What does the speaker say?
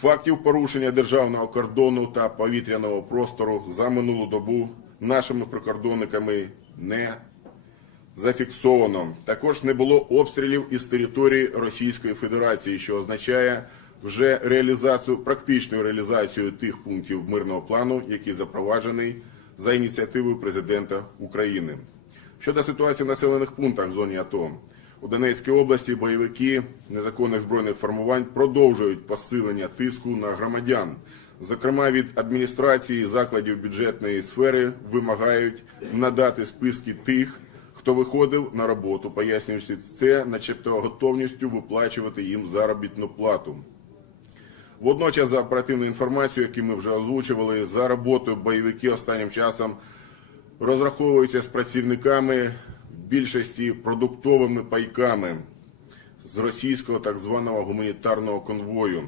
Фактів порушення державного кордону та повітряного простору за минулу добу нашими прикордонниками не зафіксовано. Також не було обстрілів із території Російської Федерації, що означає вже реалізацію, практичну реалізацію тих пунктів мирного плану, який запроваджений за ініціативою президента України. Щодо ситуації в населених пунктах в зоні АТО. У Донецькій області бойовики незаконних збройних формувань продовжують посилення тиску на громадян. Зокрема, від адміністрації закладів бюджетної сфери вимагають надати списки тих, хто виходив на роботу, пояснюючи це, начебто готовністю виплачувати їм заробітну плату. Водночас, за оперативною інформацією, яку ми вже озвучували, за роботою бойовики останнім часом розраховуються з працівниками більшості продуктовими пайками з російського так званого гуманітарного конвою.